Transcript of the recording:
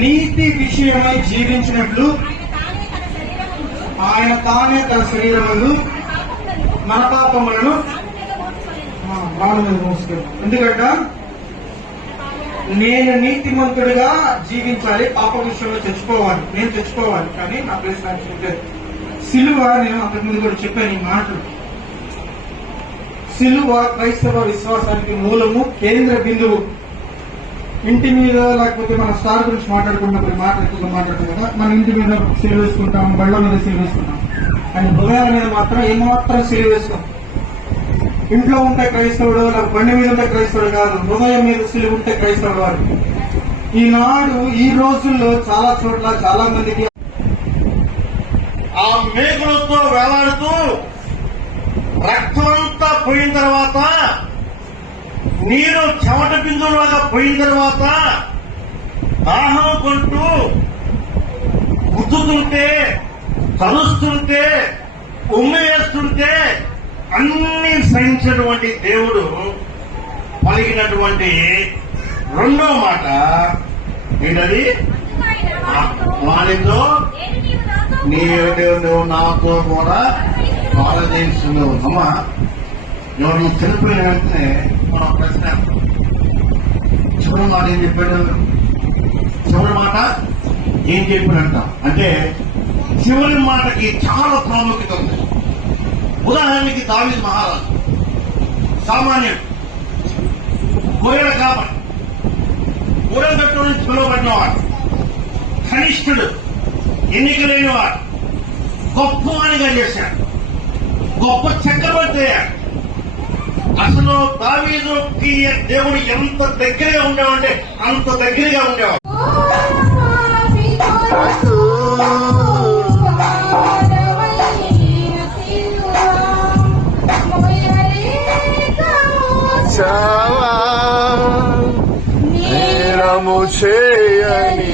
నీతి విషయమై జీవించినట్లు ఆయన తానే తన శరీరములు మన పాపములను వాళ్ళ మీద మోసుకెళ్ళి. ఎందుకంటే నేను నీతిమంతుడిగా జీవించాలి, పాప విషయంలో తెచ్చుకోవాలి, నేను తెచ్చుకోవాలి. కానీ నా ప్లేస్ నాకు చెప్పలేదు. సిలువ, నేను అంతకుముందు కూడా చెప్పాను ఈ మాటలు. సిలువ క్రైస్తవ విశ్వాసానికి మూలము, కేంద్ర బిందువు. ఇంటి మీద లేకపోతే మన స్టార్ గురించి మాట్లాడుకున్నప్పుడు మాట ఎక్కువగా మాట్లాడుతాం కదా, మన ఇంటి మీద సిలువ వేసుకుంటాం, బళ్ళ మీద సిలువ వేసుకుంటాం, కానీ హృదయాల మీద మాత్రం ఏమాత్రం సిలువ వేసుకోం. ఇంట్లో ఉంటే క్రైస్తవుడు, లేకపోతే బండి మీద ఉంటే క్రైస్తవుడు కాదు, హృదయం మీద సిలువ ఉంటే క్రైస్తవుడు వాడు. ఈనాడు ఈ రోజుల్లో చాలా చోట్ల చాలా మందికి ఆ మేకులతో వేలాడుతూ రక్తమంతా పోయిన తర్వాత, నీరు చెమట బిందువులాగా పోయిన తర్వాత దాహం కొంటూ గుద్దుతుంటే, కలుస్తుంటే, ఉమ్మి వేస్తుంటే అన్ని సహించినటువంటి దేవుడు పలికినటువంటి రెండో మాట ఏంటది? వానితో నువ్వు నాతో కూడా ఆరాధిస్తున్నావు. అమ్మా, ఎవరు చనిపోయిన వెంటనే మనం ప్రశ్న, చివరి మాట ఏం చెప్పాడు? చివరి మాట ఏం చెప్పాడంట అంటే చివరి మాటకి చాలా ప్రాముఖ్యత ఉంది. ఉదాహరణకి దావీదు మహారాజు సామాన్యుడు, గొర్రెల కాపరి, గొర్రెల గట్టు నుంచి పిలువబడినవాడు, కనిష్ఠుడు, ఎన్నికలేనివాడు, గొప్పవానిగా చేశాడు, గొప్ప చక్రవర్తి అయ్యాడు. అసలు దావీదుకి దేవుడు ఎంత దగ్గరగా ఉండేవాడంటే అంత దగ్గరగా ఉండేవాడు. నేరము చేయని